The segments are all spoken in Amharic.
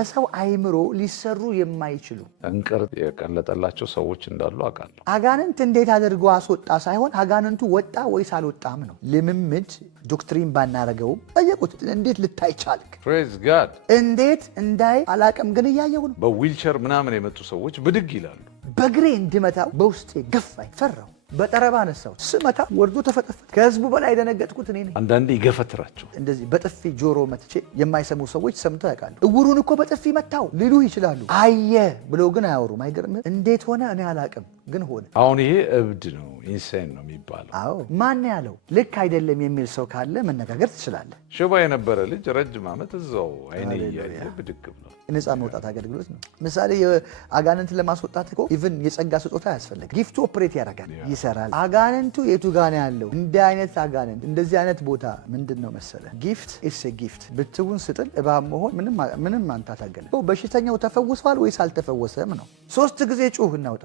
በሰው አይምሮ ሊሰሩ የማይችሉ እንቅርት የቀለጠላቸው ሰዎች እንዳሉ አውቃለሁ። አጋንንት እንዴት አድርጎ አስወጣ ሳይሆን አጋንንቱ ወጣ ወይስ አልወጣም ነው። ልምምድ ዶክትሪን ባናረገውም ጠየቁት፣ እንዴት ልታይ ቻልክ? ፕሬዝ ጋድ። እንዴት እንዳይ አላቅም፣ ግን እያየሁ ነው። በዊልቸር ምናምን የመጡ ሰዎች ብድግ ይላሉ። በግሬ እንድመታ በውስጤ ገፋኝ፣ ፈራሁ። በጠረባ አነሳው፣ ስመታ ወርዶ ተፈጠፈ። ከህዝቡ በላይ ደነገጥኩት እኔ ነኝ። አንዳንዴ ይገፈትራቸው። እንደዚህ በጥፊ ጆሮ መትቼ የማይሰሙ ሰዎች ሰምተው ያውቃሉ። እውሩን እኮ በጥፊ መታው ሊሉ ይችላሉ። አየ ብለው ግን አያወሩም። አይገርምህ? እንዴት ሆነ እኔ አላቅም፣ ግን ሆነ። አሁን ይሄ እብድ ነው፣ ኢንሴን ነው የሚባለው። አዎ፣ ማን ያለው? ልክ አይደለም የሚል ሰው ካለ መነጋገር ትችላለህ። ሽባ የነበረ ልጅ ረጅም ዓመት እዛው አይኔ እያየ ብድግ ብሏል። የነፃ መውጣት አገልግሎት ነው። ምሳሌ የአጋንንት ለማስወጣት እኮ ኢቭን የጸጋ ስጦታ አያስፈልግ። ጊፍቱ ኦፕሬት ያደርጋል፣ ይሰራል። አጋንንቱ የቱ ጋር ያለው? እንዲህ አይነት አጋንንት እንደዚህ አይነት ቦታ ምንድን ነው መሰለ፣ ጊፍት ኢስ ጊፍት። ብትውን ስጥል እባብ መሆን ምንም አንተ አታገለም። በሽተኛው ተፈውሷል ወይስ አልተፈወሰም ነው። 3 ጊዜ ጩህ እናውጣ።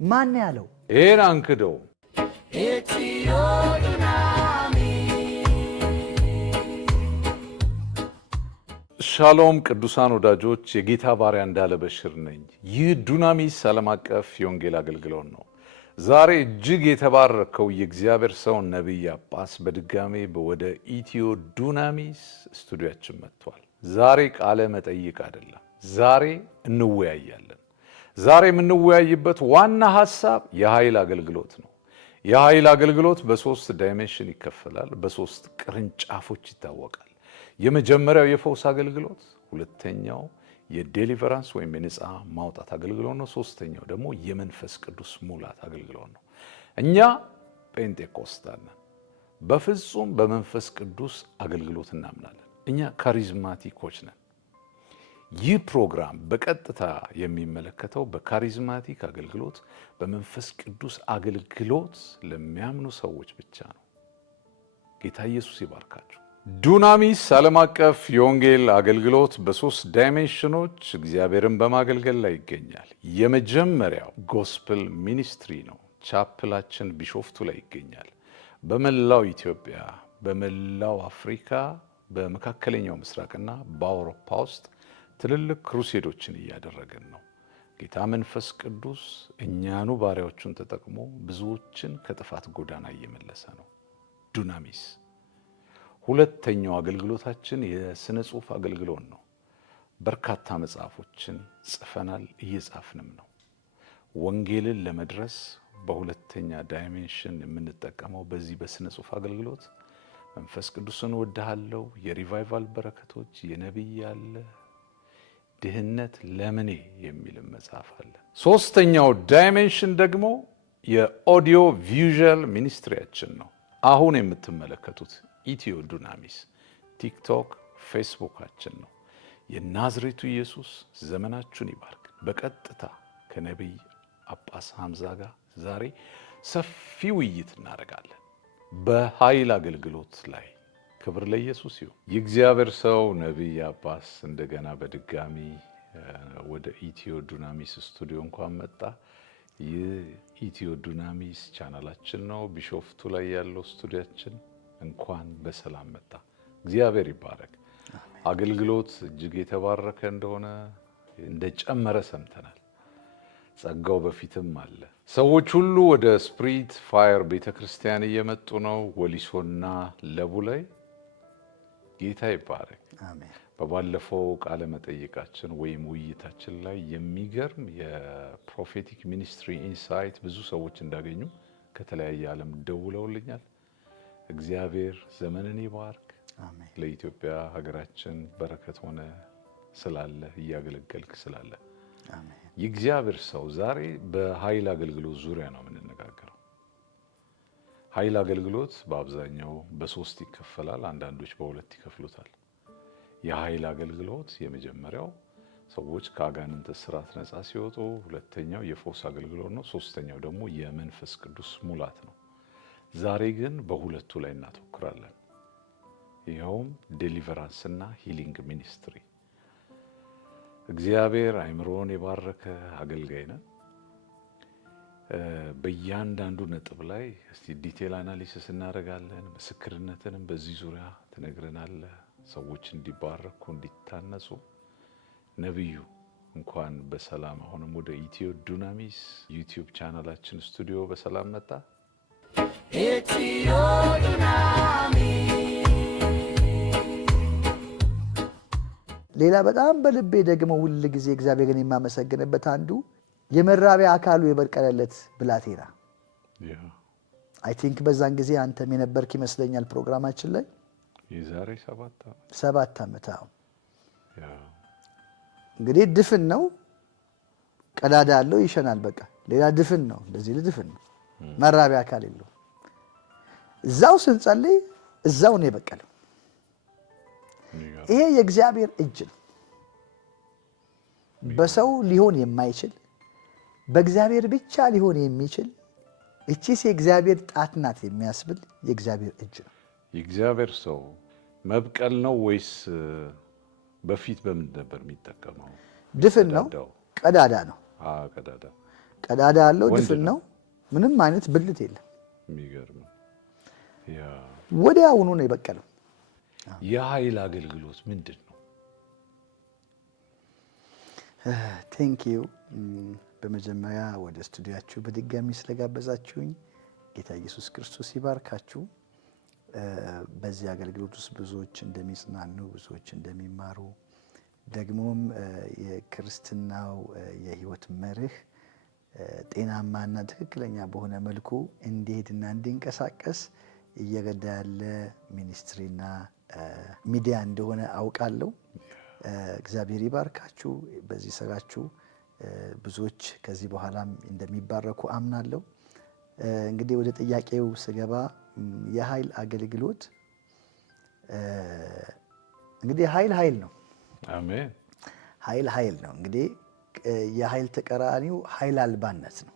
ማን ያለው? ይሄን አንክደው። ሻሎም ቅዱሳን ወዳጆች፣ የጌታ ባሪያ እንዳለ በሽር ነኝ። ይህ ዱናሚስ ዓለም አቀፍ የወንጌል አገልግሎት ነው። ዛሬ እጅግ የተባረከው የእግዚአብሔር ሰው ነቢይ አጳስ በድጋሜ ወደ ኢትዮ ዱናሚስ ስቱዲያችን መጥቷል። ዛሬ ቃለ መጠይቅ አይደለም፣ ዛሬ እንወያያለን። ዛሬ የምንወያይበት ዋና ሐሳብ የኃይል አገልግሎት ነው። የኃይል አገልግሎት በ3 ዳይሜንሽን ይከፈላል፣ በ3 ቅርንጫፎች ይታወቃል። የመጀመሪያው የፈውስ አገልግሎት፣ ሁለተኛው የዴሊቨራንስ ወይም የነፃ ማውጣት አገልግሎት ነው። ሶስተኛው ደግሞ የመንፈስ ቅዱስ ሙላት አገልግሎት ነው። እኛ ጴንጤኮስታል ነን። በፍጹም በመንፈስ ቅዱስ አገልግሎት እናምናለን። እኛ ካሪዝማቲኮች ነን። ይህ ፕሮግራም በቀጥታ የሚመለከተው በካሪዝማቲክ አገልግሎት፣ በመንፈስ ቅዱስ አገልግሎት ለሚያምኑ ሰዎች ብቻ ነው። ጌታ ኢየሱስ ይባርካችሁ። ዱናሚስ ዓለም አቀፍ የወንጌል አገልግሎት በ3 ዳይሜንሽኖች እግዚአብሔርን በማገልገል ላይ ይገኛል። የመጀመሪያው ጎስፕል ሚኒስትሪ ነው። ቻፕላችን ቢሾፍቱ ላይ ይገኛል። በመላው ኢትዮጵያ፣ በመላው አፍሪካ፣ በመካከለኛው ምስራቅና በአውሮፓ ውስጥ ትልልቅ ክሩሴዶችን እያደረግን ነው። ጌታ መንፈስ ቅዱስ እኛኑ ባሪያዎቹን ተጠቅሞ ብዙዎችን ከጥፋት ጎዳና እየመለሰ ነው። ዱናሚስ። ሁለተኛው አገልግሎታችን የሥነ ጽሑፍ አገልግሎት ነው። በርካታ መጽሐፎችን ጽፈናል፣ እየጻፍንም ነው። ወንጌልን ለመድረስ በሁለተኛ ዳይሜንሽን የምንጠቀመው በዚህ በሥነ ጽሑፍ አገልግሎት መንፈስ ቅዱስን እወድሃለሁ፣ የሪቫይቫል በረከቶች፣ የነቢይ ያለ ድህነት ለምኔ የሚልም መጽሐፍ አለ። ሶስተኛው ዳይሜንሽን ደግሞ የኦዲዮ ቪዥዋል ሚኒስትሪያችን ነው። አሁን የምትመለከቱት ኢትዮ ዱናሚስ ቲክቶክ፣ ፌስቡካችን ነው። የናዝሬቱ ኢየሱስ ዘመናችሁን ይባርክ። በቀጥታ ከነቢይ አጳስ ሐምዛ ጋር ዛሬ ሰፊ ውይይት እናደርጋለን በኃይል አገልግሎት ላይ። ክብር ለኢየሱስ ይሁን። የእግዚአብሔር ሰው ነቢይ አጳስ እንደገና በድጋሚ ወደ ኢትዮ ዱናሚስ ስቱዲዮ እንኳን መጣ። ይህ ኢትዮ ዱናሚስ ቻናላችን ነው፣ ቢሾፍቱ ላይ ያለው ስቱዲያችን። እንኳን በሰላም መጣ። እግዚአብሔር ይባረክ። አገልግሎት እጅግ የተባረከ እንደሆነ እንደጨመረ ሰምተናል። ጸጋው በፊትም አለ። ሰዎች ሁሉ ወደ ስፕሪት ፋየር ቤተክርስቲያን እየመጡ ነው፣ ወሊሶና ለቡ ላይ። ጌታ ይባረክ። በባለፈው ቃለ መጠይቃችን ወይም ውይይታችን ላይ የሚገርም የፕሮፌቲክ ሚኒስትሪ ኢንሳይት ብዙ ሰዎች እንዳገኙ ከተለያየ ዓለም ደውለውልኛል። እግዚአብሔር ዘመንን ይባርክ። ለኢትዮጵያ ሀገራችን በረከት ሆነ ስላለ እያገለገልክ ስላለ የእግዚአብሔር ሰው ዛሬ በኃይል አገልግሎት ዙሪያ ነው የምንነጋገረው። ኃይል አገልግሎት በአብዛኛው በ3 ይከፈላል። አንዳንዶች በ2 ይከፍሉታል። የኃይል አገልግሎት የመጀመሪያው ሰዎች ከአጋንንት እስራት ነፃ ሲወጡ፣ ሁለተኛው የፈውስ አገልግሎት ነው። ሶስተኛው ደግሞ የመንፈስ ቅዱስ ሙላት ነው። ዛሬ ግን በሁለቱ ላይ እናተኩራለን። ይኸውም ዴሊቨራንስ እና ሂሊንግ ሚኒስትሪ። እግዚአብሔር አይምሮን የባረከ አገልጋይ ነን። በእያንዳንዱ ነጥብ ላይ እስቲ ዲቴል አናሊሲስ እናደርጋለን። ምስክርነትንም በዚህ ዙሪያ ትነግረናለህ። ሰዎች እንዲባረኩ እንዲታነጹ ነብዩ እንኳን በሰላም አሁንም ወደ ኢትዮ ዱናሚስ ዩቲዩብ ቻናላችን ስቱዲዮ በሰላም መጣ። ኢትዮ ዱናሚስ። ሌላ በጣም በልቤ ደግሞ ሁል ጊዜ እግዚአብሔርን የማመሰግንበት አንዱ የመራቢያ አካሉ የበቀለለት ብላቴና አይ ቲንክ በዛን ጊዜ አንተም የነበርክ ይመስለኛል ፕሮግራማችን ላይ የዛሬ 7 ዓመት። እንግዲህ ድፍን ነው፣ ቀዳዳ አለው፣ ይሸናል። በቃ ሌላ ድፍን ነው፣ እንደዚህ ድፍን ነው፣ መራቢያ አካል የለው። እዛው ስንጸልይ እዛው ነው የበቀለው። ይሄ የእግዚአብሔር እጅ ነው። በሰው ሊሆን የማይችል በእግዚአብሔር ብቻ ሊሆን የሚችል እቺስ የእግዚአብሔር ጣት ናት የሚያስብል የእግዚአብሔር እጅ ነው። የእግዚአብሔር ሰው መብቀል ነው ወይስ በፊት በምን ነበር የሚጠቀመው? ድፍን ነው፣ ቀዳዳ ነው። ቀዳዳ አለው፣ ድፍን ነው። ምንም አይነት ብልት የለም። የሚገርም ወዲያውኑ ነው የበቀለው። የኃይል አገልግሎት ምንድን ነው? ቴንክ ዩ። በመጀመሪያ ወደ ስቱዲያችሁ በድጋሚ ስለጋበዛችሁኝ ጌታ ኢየሱስ ክርስቶስ ይባርካችሁ። በዚህ አገልግሎት ውስጥ ብዙዎች እንደሚጽናኑ፣ ብዙዎች እንደሚማሩ፣ ደግሞም የክርስትናው የህይወት መርህ ጤናማና ትክክለኛ በሆነ መልኩ እንዲሄድና እንዲንቀሳቀስ እየረዳ ያለ ሚኒስትሪና ሚዲያ እንደሆነ አውቃለሁ። እግዚአብሔር ይባርካችሁ። በዚህ ስራችሁ ብዙዎች ከዚህ በኋላም እንደሚባረኩ አምናለሁ። እንግዲህ ወደ ጥያቄው ስገባ የኃይል አገልግሎት እንግዲህ ኃይል ነው። አሜን። ኃይል ነው። እንግዲህ የኃይል ተቃራኒው ኃይል አልባነት ነው።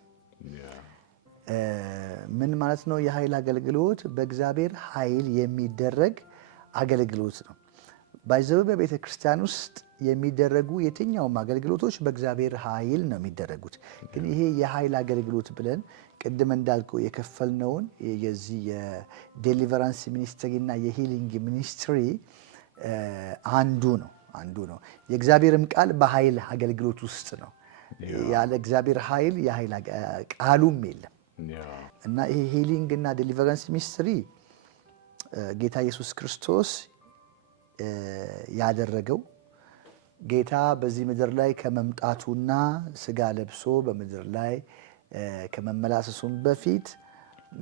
ምን ማለት ነው? የኃይል አገልግሎት በእግዚአብሔር ኃይል የሚደረግ አገልግሎት ነው። ባይዘው በቤተ ክርስቲያን ውስጥ የሚደረጉ የትኛውም አገልግሎቶች በእግዚአብሔር ኃይል ነው የሚደረጉት። ግን ይሄ የኃይል አገልግሎት ብለን ቅድም እንዳልከው የከፈልነውን የዚህ የዴሊቨራንስ ሚኒስትሪ እና የሂሊንግ ሚኒስትሪ አንዱ ነው። የእግዚአብሔርም ቃል በኃይል አገልግሎት ውስጥ ነው። ያለ እግዚአብሔር ኃይል የኃይል ቃሉም የለም እና ይሄ ሂሊንግ እና ዴሊቨራንስ ሚኒስትሪ ጌታ ኢየሱስ ክርስቶስ ያደረገው ጌታ በዚህ ምድር ላይ ከመምጣቱና ስጋ ለብሶ በምድር ላይ ከመመላሰሱም በፊት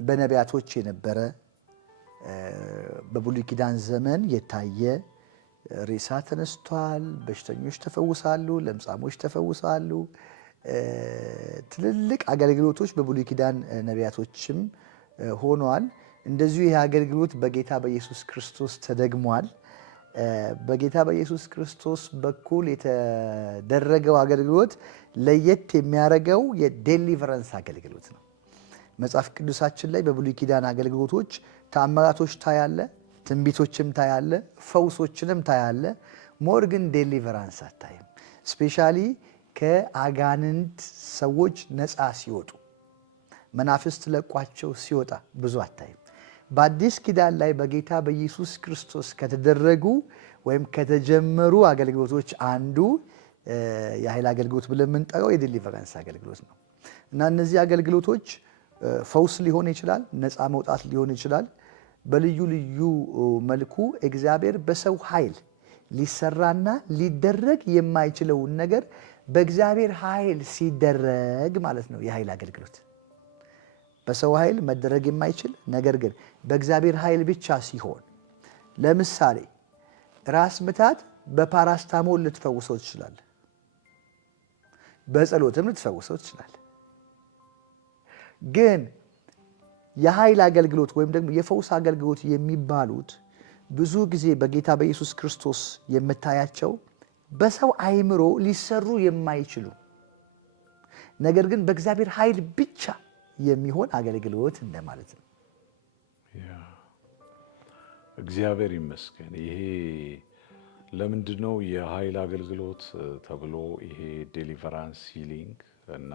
በነቢያቶች የነበረ በብሉይ ኪዳን ዘመን የታየ ሬሳ ተነስቷል፣ በሽተኞች ተፈውሳሉ፣ ለምጻሞች ተፈውሳሉ። ትልልቅ አገልግሎቶች በብሉይ ኪዳን ነቢያቶችም ሆኗል። እንደዚሁ ይህ አገልግሎት በጌታ በኢየሱስ ክርስቶስ ተደግሟል። በጌታ በኢየሱስ ክርስቶስ በኩል የተደረገው አገልግሎት ለየት የሚያደርገው የዴሊቨረንስ አገልግሎት ነው። መጽሐፍ ቅዱሳችን ላይ በብሉይ ኪዳን አገልግሎቶች ተአምራቶች ታያለ፣ ትንቢቶችም ታያለ፣ ፈውሶችንም ታያለ። ሞር ግን ዴሊቨራንስ አታይም። ስፔሻሊ ከአጋንንት ሰዎች ነፃ ሲወጡ፣ መናፍስት ለቋቸው ሲወጣ ብዙ አታይም። በአዲስ ኪዳን ላይ በጌታ በኢየሱስ ክርስቶስ ከተደረጉ ወይም ከተጀመሩ አገልግሎቶች አንዱ የኃይል አገልግሎት ብለን የምንጠራው የዴሊቨረንስ አገልግሎት ነው እና እነዚህ አገልግሎቶች ፈውስ ሊሆን ይችላል፣ ነፃ መውጣት ሊሆን ይችላል። በልዩ ልዩ መልኩ እግዚአብሔር በሰው ኃይል ሊሰራና ሊደረግ የማይችለውን ነገር በእግዚአብሔር ኃይል ሲደረግ ማለት ነው የኃይል አገልግሎት። በሰው ኃይል መደረግ የማይችል ነገር ግን በእግዚአብሔር ኃይል ብቻ ሲሆን፣ ለምሳሌ ራስ ምታት በፓራስታሞል ልትፈውሰው ትችላለህ፣ በጸሎትም ልትፈውሰው ትችላለህ። ግን የኃይል አገልግሎት ወይም ደግሞ የፈውስ አገልግሎት የሚባሉት ብዙ ጊዜ በጌታ በኢየሱስ ክርስቶስ የምታያቸው በሰው አእምሮ ሊሰሩ የማይችሉ ነገር ግን በእግዚአብሔር ኃይል ብቻ የሚሆን አገልግሎት እንደማለት ነው። እግዚአብሔር ይመስገን። ይሄ ለምንድን ነው የኃይል አገልግሎት ተብሎ ይሄ ዴሊቨራንስ ሂሊንግ እና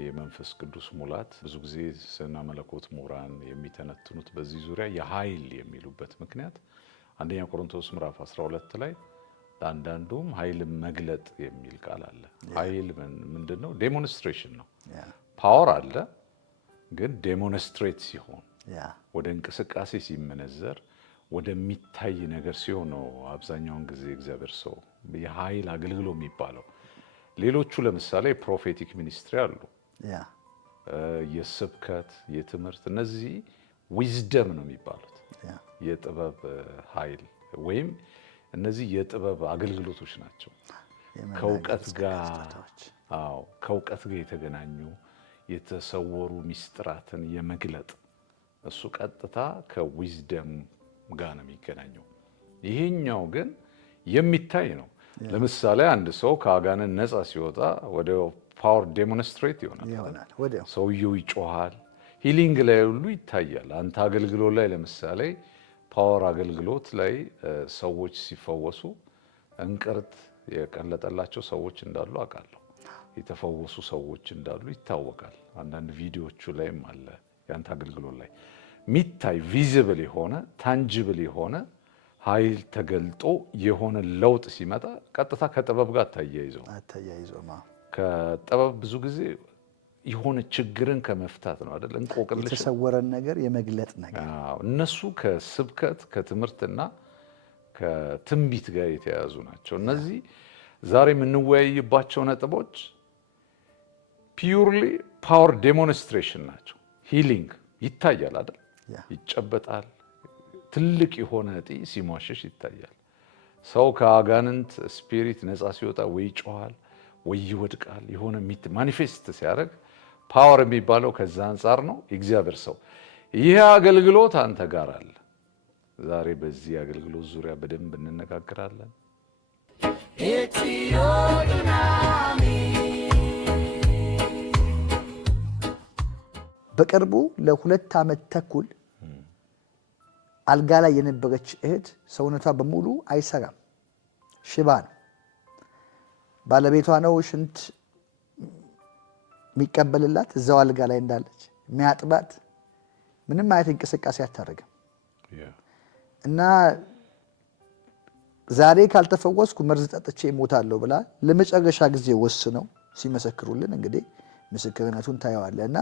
የመንፈስ ቅዱስ ሙላት ብዙ ጊዜ ስነ መለኮት ምሁራን የሚተነትኑት በዚህ ዙሪያ የኃይል የሚሉበት ምክንያት አንደኛ ቆሮንቶስ ምዕራፍ 12 ላይ ለአንዳንዱም ኃይልን መግለጥ የሚል ቃል አለ። ኃይል ምንድነው? ዴሞንስትሬሽን ነው። ፓወር አለ፣ ግን ዴሞንስትሬት ሲሆን ወደ እንቅስቃሴ ሲመነዘር ወደሚታይ ነገር ሲሆን ነው አብዛኛውን ጊዜ እግዚአብሔር ሰው የኃይል አገልግሎት የሚባለው። ሌሎቹ ለምሳሌ ፕሮፌቲክ ሚኒስትሪ አሉ፣ የስብከት፣ የትምህርት፣ እነዚህ ዊዝደም ነው የሚባሉት፣ የጥበብ ኃይል ወይም እነዚህ የጥበብ አገልግሎቶች ናቸው። ከእውቀት ጋር የተገናኙ የተሰወሩ ሚስጥራትን የመግለጥ እሱ ቀጥታ ከዊዝደም ጋር ነው የሚገናኘው። ይሄኛው ግን የሚታይ ነው። ለምሳሌ አንድ ሰው ከአጋንንት ነፃ ሲወጣ ወደ ፓወር ዴሞንስትሬት ይሆናል። ሰውየው ይጮሃል። ሂሊንግ ላይ ሁሉ ይታያል። አንተ አገልግሎት ላይ ለምሳሌ ፓወር አገልግሎት ላይ ሰዎች ሲፈወሱ እንቅርት የቀለጠላቸው ሰዎች እንዳሉ አውቃለሁ። የተፈወሱ ሰዎች እንዳሉ ይታወቃል። አንዳንድ ቪዲዮቹ ላይም አለ። ያንተ አገልግሎት ላይ ሚታይ ቪዚብል የሆነ ታንጂብል የሆነ ኃይል ተገልጦ የሆነ ለውጥ ሲመጣ ቀጥታ ከጥበብ ጋር አታያይዘው። ከጥበብ ብዙ ጊዜ የሆነ ችግርን ከመፍታት ነው አይደል? እንቆቅልሽ የተሰወረን ነገር የመግለጥ ነገር። እነሱ ከስብከት ከትምህርትና ከትንቢት ጋር የተያያዙ ናቸው። እነዚህ ዛሬ የምንወያይባቸው ነጥቦች ፒውርሊ ፓወር ዴሞንስትሬሽን ናቸው። ሂሊንግ ይታያል አይደል? ይጨበጣል። ትልቅ የሆነ እጢ ሲሟሸሽ ይታያል። ሰው ከአጋንንት ስፒሪት ነፃ ሲወጣ ወይ ይጮሃል ወይ ይወድቃል። የሆነ ማኒፌስት ሲያደርግ ፓወር የሚባለው ከዛ አንጻር ነው። የእግዚአብሔር ሰው ይህ አገልግሎት አንተ ጋር አለ። ዛሬ በዚህ አገልግሎት ዙሪያ በደንብ እንነጋገራለን። በቅርቡ ለ2 ዓመት ተኩል አልጋ ላይ የነበረች እህት ሰውነቷ በሙሉ አይሰራም፣ ሽባ ነው። ባለቤቷ ነው ሽንት የሚቀበልላት እዛው አልጋ ላይ እንዳለች የሚያጥባት፣ ምንም አይነት እንቅስቃሴ አታደርግም። እና ዛሬ ካልተፈወስኩ መርዝ ጠጥቼ እሞታለሁ ብላ ለመጨረሻ ጊዜ ወስነው ሲመሰክሩልን እንግዲህ ምስክርነቱን ታየዋለህ። እና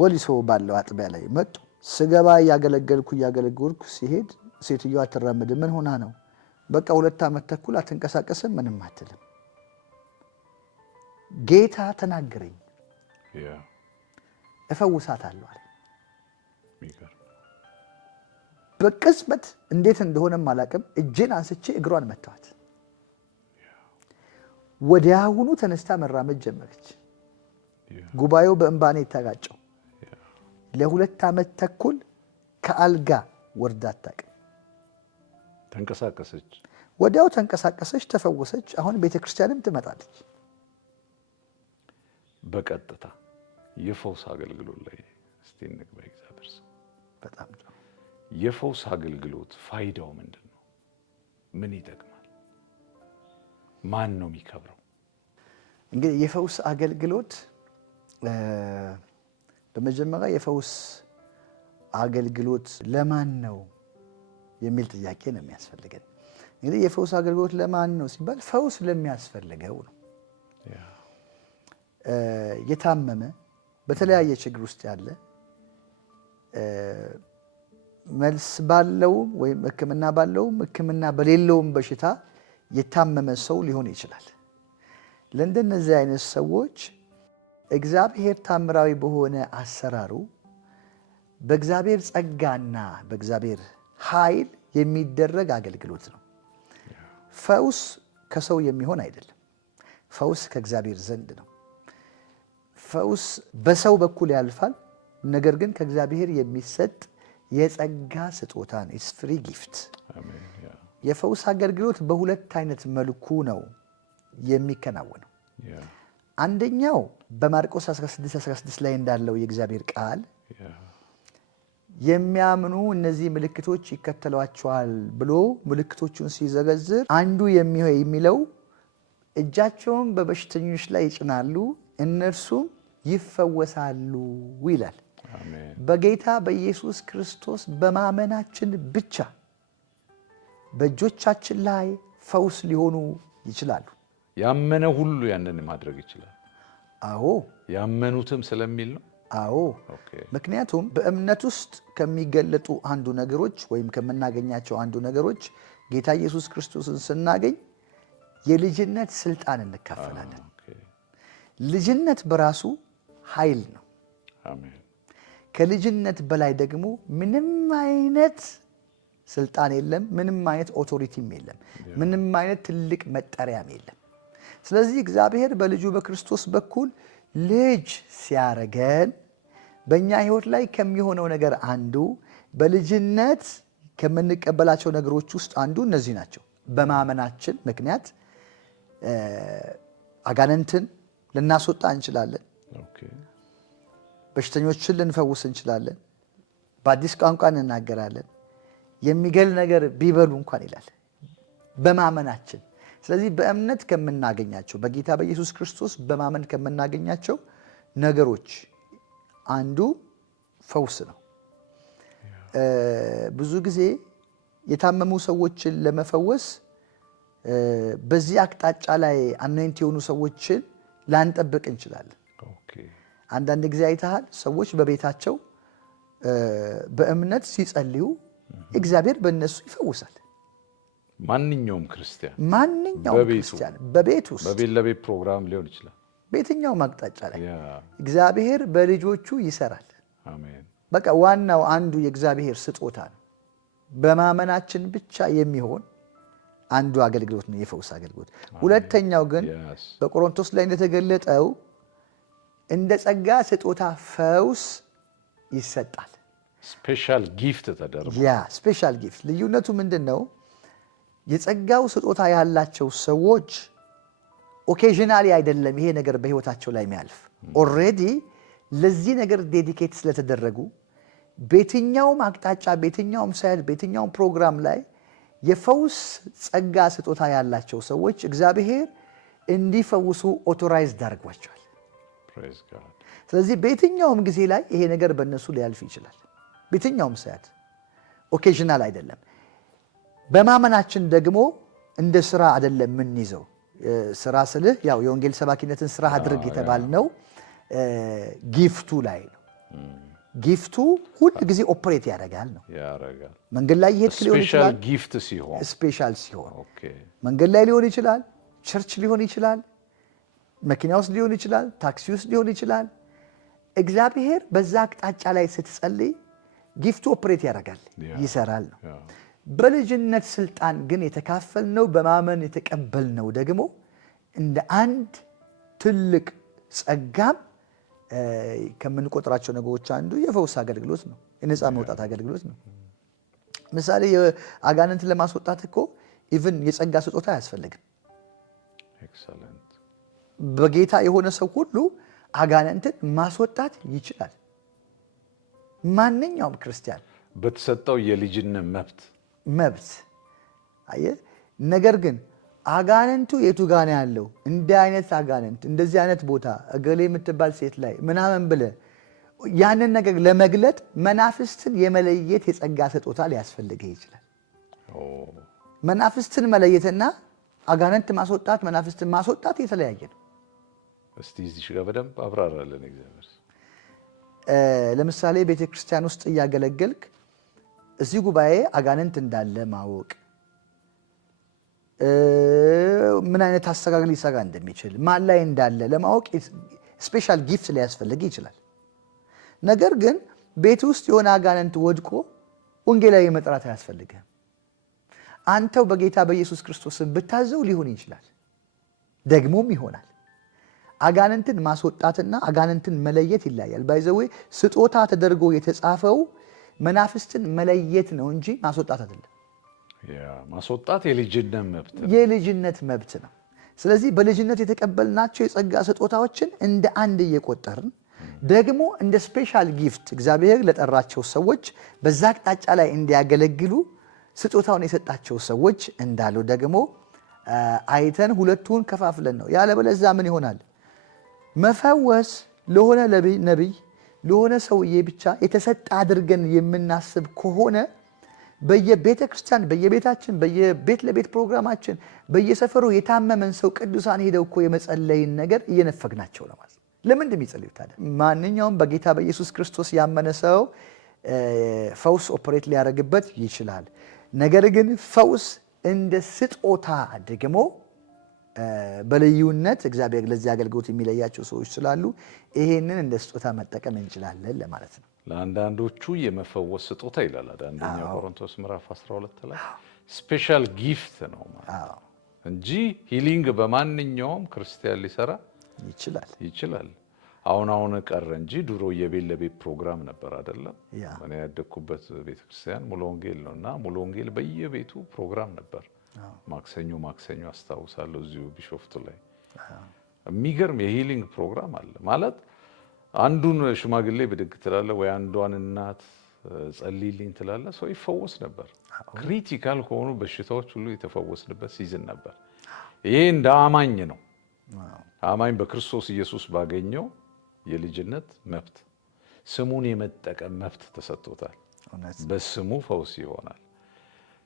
ወሊሶ ባለው አጥቢያ ላይ መጡ። ስገባ እያገለገልኩ ሲሄድ ሴትዮዋ አትራመድም። ምን ሆና ነው? በቃ 2 ዓመት ተኩል አትንቀሳቀስም፣ ምንም አትልም። ጌታ ተናገረኝ፣ እፈውሳታለሁ አለ። በቅጽበት እንዴት እንደሆነም አላውቅም፣ እጄን አንስቼ እግሯን መታዋት። ወዲያውኑ ተነስታ መራመድ ጀመረች። ጉባኤው በእንባኔ የተጋጨው። ለ2 ዓመት ተኩል ከአልጋ ወርዳ አታውቅም። ተንቀሳቀሰች፣ ወዲያው ተንቀሳቀሰች፣ ተፈወሰች። አሁን ቤተክርስቲያንም ትመጣለች። በቀጥታ የፈውስ አገልግሎት ላይ እስቲ እንግባ። እግዚአብሔር ሰው በጣም የፈውስ አገልግሎት ፋይዳው ምንድን ነው? ምን ይጠቅማል? ማን ነው የሚከብረው? እንግዲህ የፈውስ አገልግሎት በመጀመሪያ የፈውስ አገልግሎት ለማን ነው የሚል ጥያቄ ነው የሚያስፈልገን። እንግዲህ የፈውስ አገልግሎት ለማን ነው ሲባል ፈውስ ለሚያስፈልገው ነው። የታመመ በተለያየ ችግር ውስጥ ያለ መልስ ባለውም ወይም ሕክምና ባለውም ሕክምና በሌለውም በሽታ የታመመ ሰው ሊሆን ይችላል። ለእንደነዚህ አይነት ሰዎች እግዚአብሔር ታምራዊ በሆነ አሰራሩ በእግዚአብሔር ጸጋና በእግዚአብሔር ኃይል የሚደረግ አገልግሎት ነው። ፈውስ ከሰው የሚሆን አይደለም። ፈውስ ከእግዚአብሔር ዘንድ ነው። ፈውስ በሰው በኩል ያልፋል። ነገር ግን ከእግዚአብሔር የሚሰጥ የጸጋ ስጦታ ነው። ኢትስ ፍሪ ጊፍት። የፈውስ አገልግሎት በሁለት አይነት መልኩ ነው የሚከናወነው። አንደኛው በማርቆስ 16:16 ላይ እንዳለው የእግዚአብሔር ቃል የሚያምኑ እነዚህ ምልክቶች ይከተሏቸዋል ብሎ ምልክቶቹን ሲዘረዝር አንዱ የሚለው እጃቸውን በበሽተኞች ላይ ይጭናሉ እነርሱም ይፈወሳሉ ይላል። በጌታ በኢየሱስ ክርስቶስ በማመናችን ብቻ በእጆቻችን ላይ ፈውስ ሊሆኑ ይችላሉ። ያመነ ሁሉ ያንን ማድረግ ይችላል። አዎ ያመኑትም ስለሚል ነው። አዎ ምክንያቱም በእምነት ውስጥ ከሚገለጡ አንዱ ነገሮች ወይም ከምናገኛቸው አንዱ ነገሮች ጌታ ኢየሱስ ክርስቶስን ስናገኝ የልጅነት ስልጣን እንካፈላለን። ልጅነት በራሱ ኃይል ነው። አሜን። ከልጅነት በላይ ደግሞ ምንም አይነት ስልጣን የለም፣ ምንም አይነት ኦቶሪቲም የለም፣ ምንም አይነት ትልቅ መጠሪያም የለም። ስለዚህ እግዚአብሔር በልጁ በክርስቶስ በኩል ልጅ ሲያረገን በእኛ ሕይወት ላይ ከሚሆነው ነገር አንዱ በልጅነት ከምንቀበላቸው ነገሮች ውስጥ አንዱ እነዚህ ናቸው። በማመናችን ምክንያት አጋንንትን ልናስወጣ እንችላለን። በሽተኞችን ልንፈውስ እንችላለን። በአዲስ ቋንቋ እንናገራለን። የሚገል ነገር ቢበሉ እንኳን ይላል በማመናችን። ስለዚህ በእምነት ከምናገኛቸው በጌታ በኢየሱስ ክርስቶስ በማመን ከምናገኛቸው ነገሮች አንዱ ፈውስ ነው። ብዙ ጊዜ የታመሙ ሰዎችን ለመፈወስ በዚህ አቅጣጫ ላይ አኖይንት የሆኑ ሰዎችን ላንጠብቅ እንችላለን። አንዳንድ ጊዜ አይተሃል፣ ሰዎች በቤታቸው በእምነት ሲጸልዩ እግዚአብሔር በእነሱ ይፈውሳል። ማንኛውም ክርስቲያን በቤት ውስጥ በቤት ለቤት ፕሮግራም ሊሆን ይችላል። በየትኛውም አቅጣጫ ላይ እግዚአብሔር በልጆቹ ይሰራል። አሜን። በቃ ዋናው አንዱ የእግዚአብሔር ስጦታ ነው። በማመናችን ብቻ የሚሆን አንዱ አገልግሎት ነው፣ የፈውስ አገልግሎት። ሁለተኛው ግን በቆሮንቶስ ላይ እንደተገለጠው እንደ ጸጋ ስጦታ ፈውስ ይሰጣል። ስፔሻል ጊፍት ተደርጎ ስፔሻል ጊፍት። ልዩነቱ ምንድን ነው? የጸጋው ስጦታ ያላቸው ሰዎች ኦኬዥናሊ አይደለም ይሄ ነገር በህይወታቸው ላይ የሚያልፍ ኦልሬዲ ለዚህ ነገር ዴዲኬት ስለተደረጉ በየትኛውም አቅጣጫ በየትኛውም ሳይል በየትኛውም ፕሮግራም ላይ የፈውስ ጸጋ ስጦታ ያላቸው ሰዎች እግዚአብሔር እንዲፈውሱ ኦቶራይዝድ አድርጓቸዋል። ስለዚህ በየትኛውም ጊዜ ላይ ይሄ ነገር በእነሱ ሊያልፍ ይችላል። በየትኛውም ሰዓት ኦኬዥናል አይደለም። በማመናችን ደግሞ እንደ ስራ አይደለም የምንይዘው። ስራ ስልህ ያው የወንጌል ሰባኪነትን ስራ አድርግ የተባልነው ጊፍቱ ላይ ነው። ጊፍቱ ሁል ጊዜ ኦፕሬት ያደርጋል ነው። መንገድ ላይ ይሄድ ሊሆን ይችላል። ጊፍት ሲሆን ስፔሻል ሲሆን መንገድ ላይ ሊሆን ይችላል፣ ቸርች ሊሆን ይችላል፣ መኪና ውስጥ ሊሆን ይችላል፣ ታክሲ ውስጥ ሊሆን ይችላል። እግዚአብሔር በዛ አቅጣጫ ላይ ስትጸልይ ጊፍቱ ኦፕሬት ያደርጋል፣ ይሰራል ነው። በልጅነት ስልጣን ግን የተካፈልነው በማመን የተቀበልነው ደግሞ እንደ አንድ ትልቅ ጸጋም ከምንቆጥራቸው ነገሮች አንዱ የፈውስ አገልግሎት ነው፣ የነፃ መውጣት አገልግሎት ነው። ምሳሌ አጋንንትን ለማስወጣት እኮ ኢቭን የጸጋ ስጦታ አያስፈልግም። በጌታ የሆነ ሰው ሁሉ አጋንንትን ማስወጣት ይችላል። ማንኛውም ክርስቲያን በተሰጠው የልጅነት መብት አየህ። ነገር ግን አጋንንቱ የቱ ጋር ነው ያለው? እንዲህ አይነት አጋንንት እንደዚህ አይነት ቦታ እገሌ የምትባል ሴት ላይ ምናምን ብለህ ያንን ነገር ለመግለጥ መናፍስትን የመለየት የጸጋ ስጦታ ሊያስፈልግህ ይችላል። መናፍስትን መለየትና አጋንንት ማስወጣት፣ መናፍስትን ማስወጣት የተለያየ ነው። እስቲ እዚህ ጋር በደንብ አብራራለን። እግዚአብሔር ለምሳሌ ቤተ ክርስቲያን ውስጥ እያገለገልክ እዚህ ጉባኤ አጋንንት እንዳለ ማወቅ፣ ምን አይነት አሰጋግ ሊሰጋ እንደሚችል ማን ላይ እንዳለ ለማወቅ ስፔሻል ጊፍት ሊያስፈልግ ይችላል። ነገር ግን ቤት ውስጥ የሆነ አጋንንት ወድቆ ወንጌላዊ መጥራት አያስፈልግም። አንተው በጌታ በኢየሱስ ክርስቶስ ብታዘው ሊሆን ይችላል፣ ደግሞም ይሆናል። አጋንንትን ማስወጣትና አጋንንትን መለየት ይለያያል። ባይዘዌ ስጦታ ተደርጎ የተጻፈው መናፍስትን መለየት ነው እንጂ ማስወጣት አይደለም። ማስወጣት የልጅነት መብት ነው። ስለዚህ በልጅነት የተቀበልናቸው የጸጋ ስጦታዎችን እንደ አንድ እየቆጠርን ደግሞ እንደ ስፔሻል ጊፍት እግዚአብሔር ለጠራቸው ሰዎች በዛ አቅጣጫ ላይ እንዲያገለግሉ ስጦታውን የሰጣቸው ሰዎች እንዳሉ ደግሞ አይተን ሁለቱን ከፋፍለን ነው። ያለበለዚያ ምን ይሆናል? መፈወስ ለሆነ ነቢይ ለሆነ ሰውዬ ብቻ የተሰጠ አድርገን የምናስብ ከሆነ በየቤተ ክርስቲያን በየቤታችን በየቤት ለቤት ፕሮግራማችን በየሰፈሩ የታመመን ሰው ቅዱሳን ሄደው እኮ የመጸለይን ነገር እየነፈግናቸው ነው ማለት ነው። ለምን እንደሚጸልዩ ታዲያ? ማንኛውም በጌታ በኢየሱስ ክርስቶስ ያመነ ሰው ፈውስ ኦፕሬት ሊያደርግበት ይችላል። ነገር ግን ፈውስ እንደ ስጦታ ደግሞ በልዩነት እግዚአብሔር ለዚህ አገልግሎት የሚለያቸው ሰዎች ስላሉ ይሄንን እንደ ስጦታ መጠቀም እንችላለን ለማለት ነው። ለአንዳንዶቹ የመፈወስ ስጦታ ይላል አንደኛ ቆሮንቶስ ምዕራፍ 12 ላይ ስፔሻል ጊፍት ነው ማለት እንጂ ሂሊንግ በማንኛውም ክርስቲያን ሊሰራ ይችላል። አሁን ቀረ እንጂ ድሮ የቤት ለቤት ፕሮግራም ነበር አይደለም። እኔ ያደግኩበት ቤተክርስቲያን ሙሉ ወንጌል ነውና ሙሉ ወንጌል በየቤቱ ፕሮግራም ነበር። ማክሰኞ አስታውሳለሁ እዚሁ ቢሾፍቱ ላይ የሚገርም የሂሊንግ ፕሮግራም አለ ማለት አንዱን ሽማግሌ ብድግ ትላለ ወይ አንዷን እናት ጸልይልኝ ትላለ፣ ሰው ይፈወስ ነበር። ክሪቲካል ከሆኑ በሽታዎች ሁሉ የተፈወስንበት ሲዝን ነበር። ይሄ እንደ አማኝ ነው። አማኝ በክርስቶስ ኢየሱስ ባገኘው የልጅነት መብት ስሙን የመጠቀም መብት ተሰጥቶታል። በስሙ ፈውስ ይሆናል።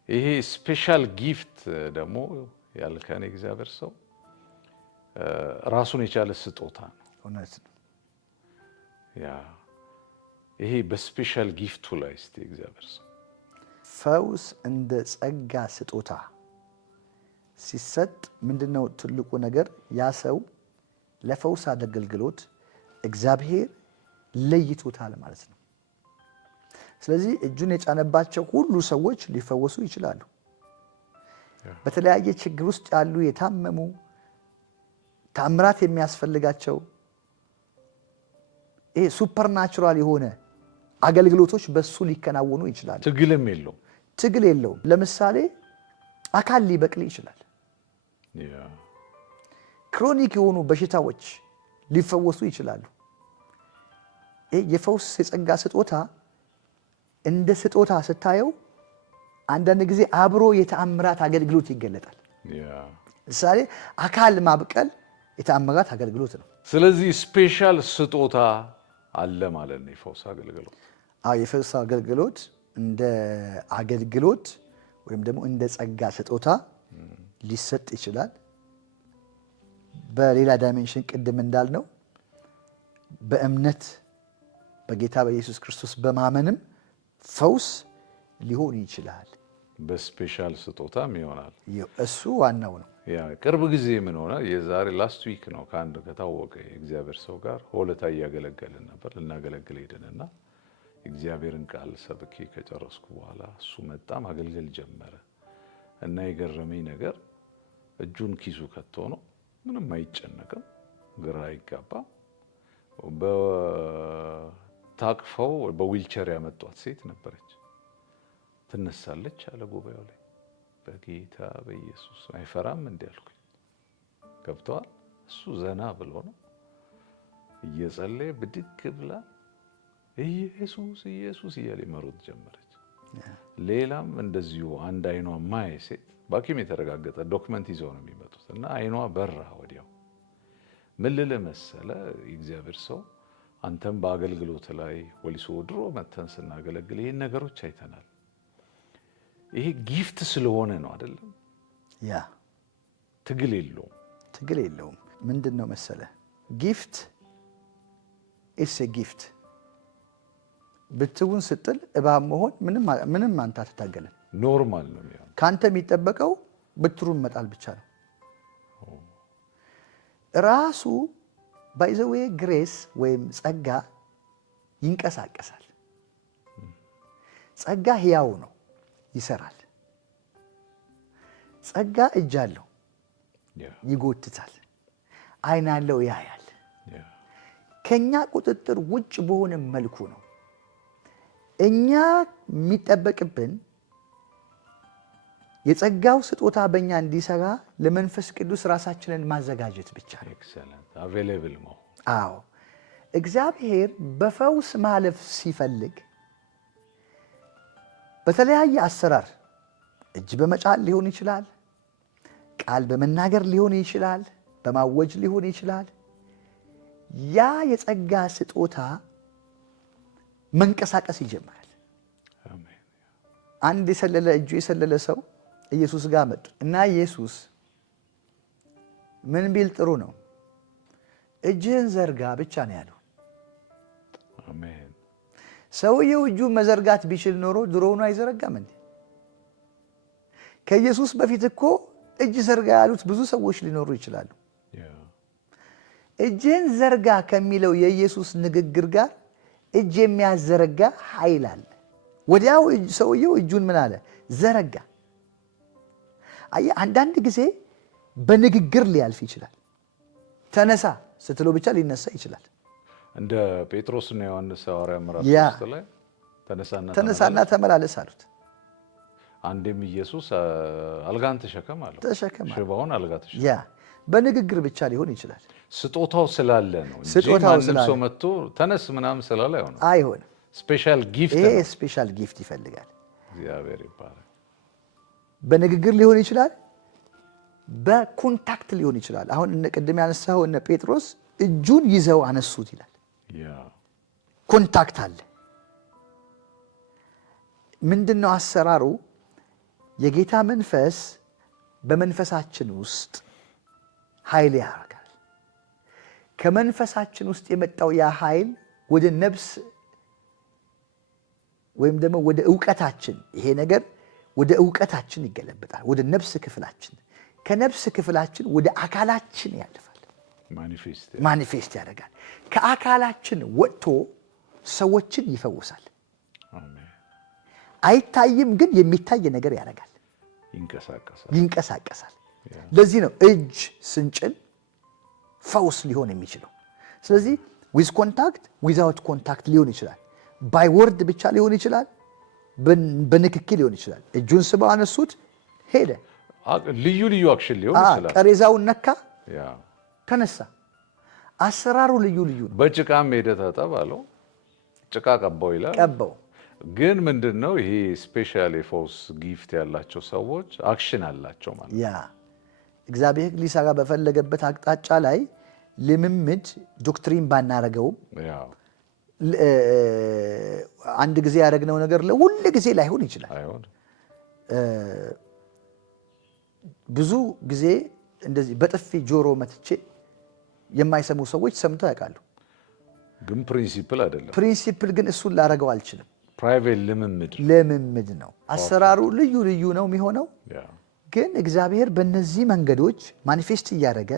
ይሄ ስፔሻል ጊፍት ደግሞ ያልከን እግዚአብሔር ሰው ራሱን የቻለ ስጦታ ነው። እውነት ነው። ያ ይሄ በስፔሻል ጊፍቱ ላይ እስቲ እግዚአብሔር ሰው ፈውስ እንደ ጸጋ ስጦታ ሲሰጥ ምንድነው ትልቁ ነገር? ያ ሰው ለፈውስ አገልግሎት እግዚአብሔር ለይቶታል ማለት ነው። ስለዚህ እጁን የጫነባቸው ሁሉ ሰዎች ሊፈወሱ ይችላሉ። በተለያየ ችግር ውስጥ ያሉ የታመሙ ታምራት የሚያስፈልጋቸው ይሄ ሱፐርናቹራል የሆነ አገልግሎቶች በሱ ሊከናወኑ ይችላሉ። ትግል የለውም። ለምሳሌ አካል ሊበቅል ይችላል። ክሮኒክ የሆኑ በሽታዎች ሊፈወሱ ይችላሉ። የፈውስ የጸጋ ስጦታ እንደ ስጦታ ስታየው አንዳንድ ጊዜ አብሮ የተአምራት አገልግሎት ይገለጣል። ምሳሌ አካል ማብቀል የተአምራት አገልግሎት ነው። ስለዚህ ስፔሻል ስጦታ አለ ማለት ነው የፈውስ አገልግሎት። የፈውስ አገልግሎት እንደ አገልግሎት ወይም ደግሞ እንደ ጸጋ ስጦታ ሊሰጥ ይችላል። በሌላ ዳይሜንሽን ቅድም እንዳልነው በእምነት በጌታ በኢየሱስ ክርስቶስ በማመንም ፈውስ ሊሆን ይችላል። በስፔሻል ስጦታም ይሆናል። እሱ ዋናው ነው። ያ ቅርብ ጊዜ ምን ሆነ? የዛሬ ላስት ዊክ ነው ከአንድ ከታወቀ የእግዚአብሔር ሰው ጋር ሆለታ እያገለገልን ነበር። ልናገለግል ሄድንና እግዚአብሔርን ቃል ሰብኬ ከጨረስኩ በኋላ እሱ መጣ ማገልገል ጀመረ እና የገረመኝ ነገር እጁን ኪሱ ከቶ ነው። ምንም አይጨነቅም፣ ግራ አይጋባም። ታቅፈው በዊልቸር ያመጧት ሴት ነበረች። ትነሳለች አለ ጉባኤው ላይ። በጌታ በኢየሱስ አይፈራም እንዴ አልኩኝ። ገብተዋል። እሱ ዘና ብሎ ነው እየጸለየ ብድግ ብላ ኢየሱስ ኢየሱስ እያለ መሮጥ ጀመረች። ሌላም እንደዚሁ አንድ አይኗ ማየ ሴት ባኪም የተረጋገጠ ዶክመንት ይዘው ነው የሚመጡት እና አይኗ በራ ወዲያው። ምን ልልህ መሰለ የእግዚአብሔር ሰው አንተም በአገልግሎት ላይ ወሊሶ ድሮ መተን ስናገለግል ይሄን ነገሮች አይተናል። ይሄ ጊፍት ስለሆነ ነው አይደለም? ያ ትግል የለውም። ምንድነው መሰለ ጊፍት ኢስ ጊፍት ብትውን ስትል እባብ መሆን ምንም አንተ አትታገለም። ኖርማል ነው የሚሆነው። ካንተ የሚጠበቀው ብትሩን መጣል ብቻ ነው። ራሱ ባይ ዘ ዌይ ግሬስ ወይም ጸጋ ይንቀሳቀሳል። ጸጋ ሕያው ነው፣ ይሰራል። ጸጋ እጅ አለው፣ ይጎትታል። ዓይን አለው፣ ያያል። ከኛ ቁጥጥር ውጭ በሆነ መልኩ ነው። እኛ የሚጠበቅብን የጸጋው ስጦታ በእኛ እንዲሰራ ለመንፈስ ቅዱስ ራሳችንን ማዘጋጀት ብቻ ነው። ኤክሰለንት አቬሌብል ነው። አዎ እግዚአብሔር በፈውስ ማለፍ ሲፈልግ በተለያየ አሰራር እጅ በመጫን ሊሆን ይችላል፣ ቃል በመናገር ሊሆን ይችላል፣ በማወጅ ሊሆን ይችላል። ያ የጸጋ ስጦታ መንቀሳቀስ ይጀምራል። አንድ እጁ የሰለለ ሰው ኢየሱስ ጋር መጡ እና ኢየሱስ ምን ቢል ጥሩ ነው? እጅህን ዘርጋ ብቻ ነው ያለው። አሜን። ሰውየው እጁን መዘርጋት ቢችል ኖሮ ድሮውኑ አይዘረጋም እንዴ? ከኢየሱስ በፊት እኮ እጅ ዘርጋ ያሉት ብዙ ሰዎች ሊኖሩ ይችላሉ። እጅህን ዘርጋ ከሚለው የኢየሱስ ንግግር ጋር እጅ የሚያዘረጋ ኃይል አለ። ወዲያው ሰውየው እጁን ምን አለ? ዘረጋ። አንዳንድ ጊዜ በንግግር ሊያልፍ ይችላል። ተነሳ ስትለው ብቻ ሊነሳ ይችላል። እንደ ጴጥሮስና ዮሐንስ ሐዋርያ ምዕራፍ 3 ላይ ተነሳና ተመላለስ አሉት። አንዴም ኢየሱስ አልጋን ተሸከም አለው። ሽባውን አልጋ ተሸከም። ያ በንግግር ብቻ ሊሆን ይችላል። ስጦታው ስላለ ነው እንጂ ማንም ሰው መጥቶ ተነስ ምናምን ስላለ አይሆንም። ስፔሻል ጊፍት ነው። ስፔሻል ጊፍት ይፈልጋል። እግዚአብሔር ይባረክ። በንግግር ሊሆን ይችላል፣ በኮንታክት ሊሆን ይችላል። አሁን ቅድም ያነሳው እነ ጴጥሮስ እጁን ይዘው አነሱት ይላል። ኮንታክት አለ። ምንድነው አሰራሩ? የጌታ መንፈስ በመንፈሳችን ውስጥ ኃይል ያደርጋል። ከመንፈሳችን ውስጥ የመጣው ያ ኃይል ወደ ነፍስ ወይም ደግሞ ወደ ዕውቀታችን፣ ይሄ ነገር ወደ ዕውቀታችን ይገለበጣል፣ ወደ ነፍስ ክፍላችን፣ ከነፍስ ክፍላችን ወደ አካላችን ያልፋል፣ ማኒፌስት ያደርጋል። ከአካላችን ወጥቶ ሰዎችን ይፈውሳል። አይታይም፣ ግን የሚታይ ነገር ያደርጋል፣ ይንቀሳቀሳል። ለዚህ ነው እጅ ስንጭን ፈውስ ሊሆን የሚችለው። ስለዚህ ዊዝ ኮንታክት ዊዛውት ኮንታክት ሊሆን ይችላል። ባይ ወርድ ብቻ ሊሆን ይችላል፣ በንክኪ ሊሆን ይችላል። እጁን ስበው አነሱት፣ ሄደ። ልዩ ልዩ አክሽን ሊሆን ይችላል። ቀሬዛውን ነካ፣ ተነሳ። አሰራሩ ልዩ ልዩ ነው። በጭቃም ሄደ ታጠብ አለው፣ ጭቃ ቀባው ይላል። ቀባው ግን ምንድነው ይሄ ስፔሻል የፈውስ ጊፍት ያላቸው ሰዎች አክሽን አላቸው ማለት ያ እግዚአብሔር ሊሰራ በፈለገበት አቅጣጫ ላይ ልምምድ ዶክትሪን ባናረገውም አንድ ጊዜ ያደረግነው ነገር ለሁል ጊዜ ላይሆን ይችላል። ብዙ ጊዜ እንደዚህ በጥፊ ጆሮ መትቼ የማይሰሙ ሰዎች ሰምተው ያውቃሉ። ግን ፕሪንሲፕል አይደለም። ፕሪንሲፕል ግን እሱን ላደረገው አልችልም። ፕራይቬት ልምምድ ነው። አሰራሩ ልዩ ልዩ ነው የሚሆነው። ግን እግዚአብሔር በእነዚህ መንገዶች ማኒፌስት እያደረገ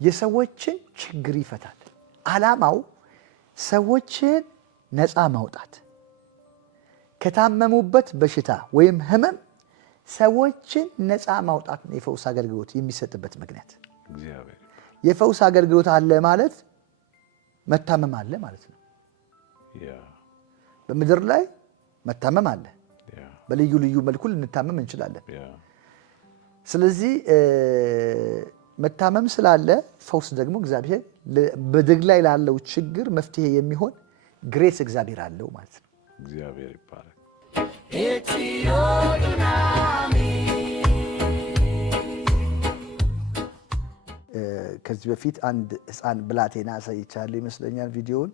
የሰዎችን ችግር ይፈታል። ዓላማው ሰዎችን ነፃ ማውጣት፣ ከታመሙበት በሽታ ወይም ህመም ሰዎችን ነፃ ማውጣት ነው። የፈውስ አገልግሎት የሚሰጥበት ምክንያት የፈውስ አገልግሎት አለ ማለት መታመም አለ ማለት ነው። በምድር ላይ መታመም አለ። በልዩ ልዩ መልኩ ልንታመም እንችላለን። ስለዚህ መታመም ስላለ ፈውስ ደግሞ እግዚአብሔር በድግ ላይ ላለው ችግር መፍትሄ የሚሆን ግሬስ እግዚአብሔር አለው ማለት ነው። እግዚአብሔር ይባረክ። ከዚህ በፊት አንድ ህፃን ብላቴና አሳይቻለሁ ይመስለኛል ቪዲዮውን።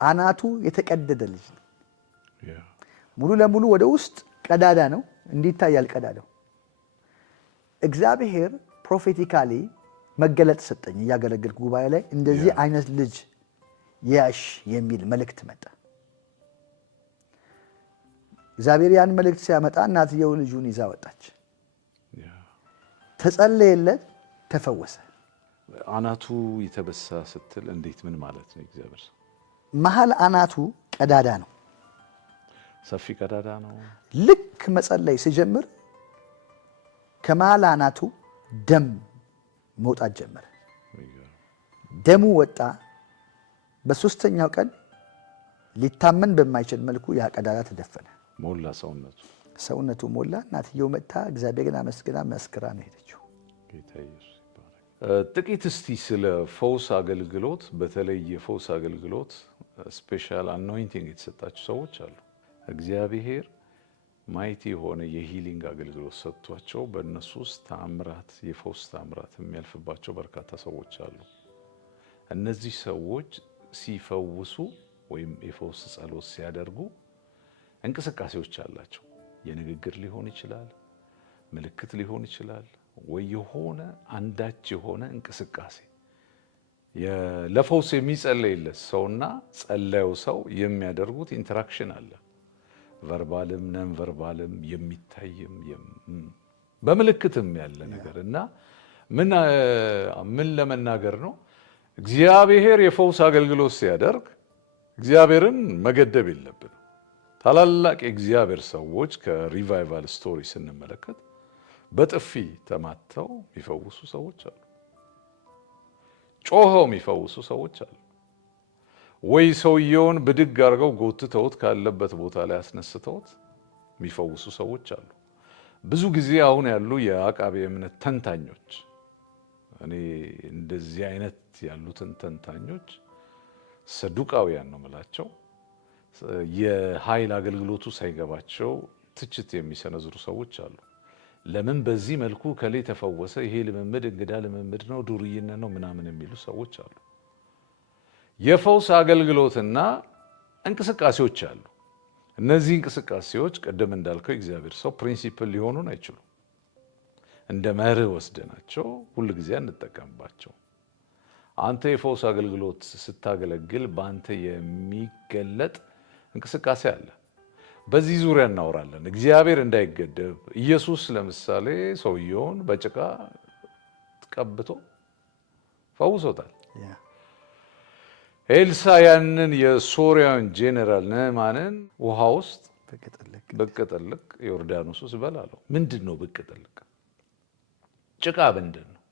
አናቱ የተቀደደ ልጅ ነው። ሙሉ ለሙሉ ወደ ውስጥ ቀዳዳ ነው፣ እንዲታያል ቀዳዳው። እግዚአብሔር ፕሮፌቲካሊ መገለጥ ሰጠኝ። እያገለገልኩ ጉባኤ ላይ እንደዚህ አይነት ልጅ ያሽ የሚል መልእክት መጣ። እግዚአብሔር ያን መልእክት ሲያመጣ እናትየው ልጁን ይዛ ወጣች። ተጸለየለት፣ ተፈወሰ። አናቱ የተበሳ ስትል እንዴት ምን ማለት ነው? እግዚአብሔር መሀል አናቱ ቀዳዳ ነው፣ ሰፊ ቀዳዳ ነው። ልክ መጸለይ ሲጀምር ከመሀል አናቱ ደም መውጣት ጀመረ። ደሙ ወጣ። በሶስተኛው ቀን ሊታመን በማይችል መልኩ ያ ቀዳዳ ተደፈነ። ሞላ፣ ሰውነቱ ሞላ። እናትየው መጥታ እግዚአብሔርን አመስግና መስክራ ነው ሄደችው። ጌታ ኢየሱስ ይባረክ። ጥቂት እስቲ ስለ ፈውስ አገልግሎት፣ በተለይ የፈውስ አገልግሎት ስፔሻል አኖይንቲንግ የተሰጣቸው ሰዎች አሉ። እግዚአብሔር ማይቲ የሆነ የሂሊንግ አገልግሎት ሰጥቷቸው በእነሱ ውስጥ ተአምራት፣ የፈውስ ተአምራት የሚያልፍባቸው በርካታ ሰዎች አሉ። እነዚህ ሰዎች ሲፈውሱ ወይም የፈውስ ጸሎት ሲያደርጉ እንቅስቃሴዎች አላቸው። የንግግር ሊሆን ይችላል፣ ምልክት ሊሆን ይችላል፣ ወይ የሆነ አንዳች የሆነ እንቅስቃሴ ለፈውስ የሚጸለይለት ሰውና ጸላዩ ሰው የሚያደርጉት ኢንተራክሽን አለ። ቨርባልም ነን ቨርባልም የሚታይም በምልክትም ያለ ነገር እና ምን ለመናገር ነው? እግዚአብሔር የፈውስ አገልግሎት ሲያደርግ እግዚአብሔርን መገደብ የለብንም። ታላላቅ የእግዚአብሔር ሰዎች ከሪቫይቫል ስቶሪ ስንመለከት በጥፊ ተማተው የሚፈውሱ ሰዎች አሉ። ጮኸው የሚፈውሱ ሰዎች አሉ። ወይ ሰውየውን ብድግ አድርገው ጎትተውት ካለበት ቦታ ላይ አስነስተውት የሚፈውሱ ሰዎች አሉ። ብዙ ጊዜ አሁን ያሉ የአቃቤ እምነት ተንታኞች፣ እኔ እንደዚህ አይነት ያሉትን ተንታኞች ሰዱቃውያን ነው የምላቸው። የኃይል አገልግሎቱ ሳይገባቸው ትችት የሚሰነዝሩ ሰዎች አሉ። ለምን በዚህ መልኩ ከሌ ተፈወሰ? ይሄ ልምምድ እንግዳ ልምምድ ነው፣ ዱርዬነት ነው ምናምን የሚሉ ሰዎች አሉ። የፈውስ አገልግሎትና እንቅስቃሴዎች አሉ። እነዚህ እንቅስቃሴዎች ቅድም እንዳልከው እግዚአብሔር ሰው ፕሪንሲፕል ሊሆኑን አይችሉም። እንደ መርህ ወስደናቸው ሁል ጊዜ እንጠቀምባቸው። አንተ የፈውስ አገልግሎት ስታገለግል በአንተ የሚገለጥ እንቅስቃሴ አለ። በዚህ ዙሪያ እናወራለን። እግዚአብሔር እንዳይገደብ ኢየሱስ ለምሳሌ ሰውየውን በጭቃ ቀብቶ ፈውሶታል። ኤልሳ ያንን የሶሪያን ጄኔራል ነዕማንን ውሃ ውስጥ ብቅ ጥልቅ ዮርዳኖስ ውስጥ በላለው። ምንድን ነው ብቅ ጥልቅ? ጭቃ ምንድን ነው?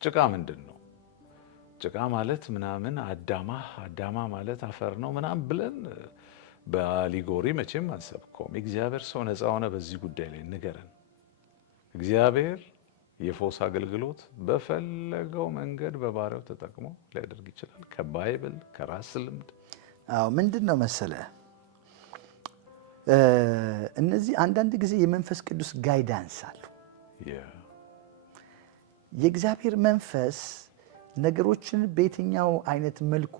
ጭቃ ምንድን ነው? ጭቃ ማለት ምናምን አዳማ ማለት አፈር ነው ምናምን ብለን በአሊጎሪ መቼም አንሰብከውም። እግዚአብሔር ሰው ነፃ ሆነ። በዚህ ጉዳይ ላይ ንገረን። እግዚአብሔር የፈውስ አገልግሎት በፈለገው መንገድ በባሪያው ተጠቅሞ ሊያደርግ ይችላል። ከባይብል ከራስ ልምድ። አዎ ምንድን ነው መሰለ፣ እነዚህ አንዳንድ ጊዜ የመንፈስ ቅዱስ ጋይዳንስ አሉ። የእግዚአብሔር መንፈስ ነገሮችን በየትኛው አይነት መልኩ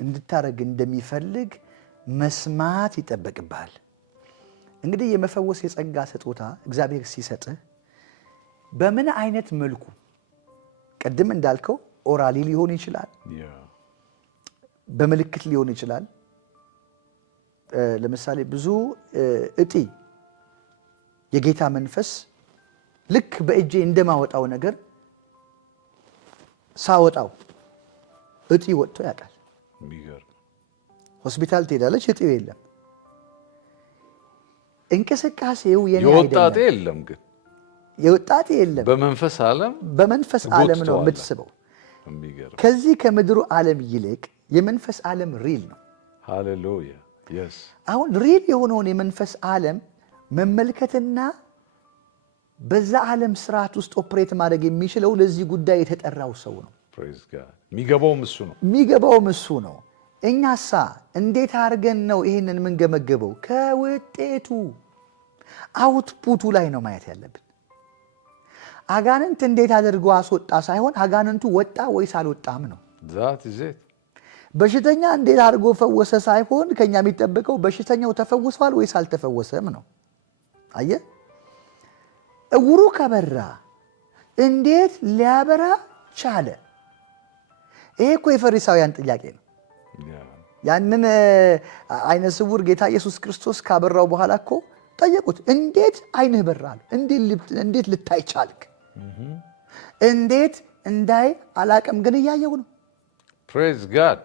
እንድታረግ እንደሚፈልግ መስማት ይጠበቅብሃል። እንግዲህ የመፈወስ የጸጋ ስጦታ እግዚአብሔር ሲሰጥህ በምን አይነት መልኩ፣ ቅድም እንዳልከው ኦራሊ ሊሆን ይችላል፣ በምልክት ሊሆን ይችላል። ለምሳሌ ብዙ እጢ የጌታ መንፈስ ልክ በእጄ እንደማወጣው ነገር ሳወጣው እጢ ወጥቶ ያውቃል። ሆስፒታል ትሄዳለች፣ እጢው የለም። እንቅስቃሴው የኔ የወጣጤ የለም፣ ግን የወጣጤ የለም። በመንፈስ ዓለም ነው የምትስበው። ከዚህ ከምድሩ ዓለም ይልቅ የመንፈስ ዓለም ሪል ነው። ሃሌሉያ። አሁን ሪል የሆነውን የመንፈስ ዓለም መመልከትና በዛ ዓለም ስርዓት ውስጥ ኦፕሬት ማድረግ የሚችለው ለዚህ ጉዳይ የተጠራው ሰው ነው። የሚገባውም እሱ ነው። እኛሳ እንዴት አድርገን ነው ይህንን የምንገመገበው? ከውጤቱ አውትፑቱ ላይ ነው ማየት ያለብን። አጋንንት እንዴት አድርጎ አስወጣ ሳይሆን አጋንንቱ ወጣ ወይስ አልወጣም ነው። በሽተኛ እንዴት አድርጎ ፈወሰ ሳይሆን ከኛ የሚጠበቀው በሽተኛው ተፈውሷል ወይስ አልተፈወሰም ነው። አየህ፣ እውሩ ከበራ እንዴት ሊያበራ ቻለ? ይሄ እኮ የፈሪሳውያን ጥያቄ ነው። ያንን አይነ ስውር ጌታ ኢየሱስ ክርስቶስ ካበራው በኋላ እኮ ጠየቁት፣ እንዴት አይንህ በራል? እንዴት ልታይ ቻልክ? እንዴት እንዳይ አላቅም፣ ግን እያየው ነው። ፕሬዝ ጋድ።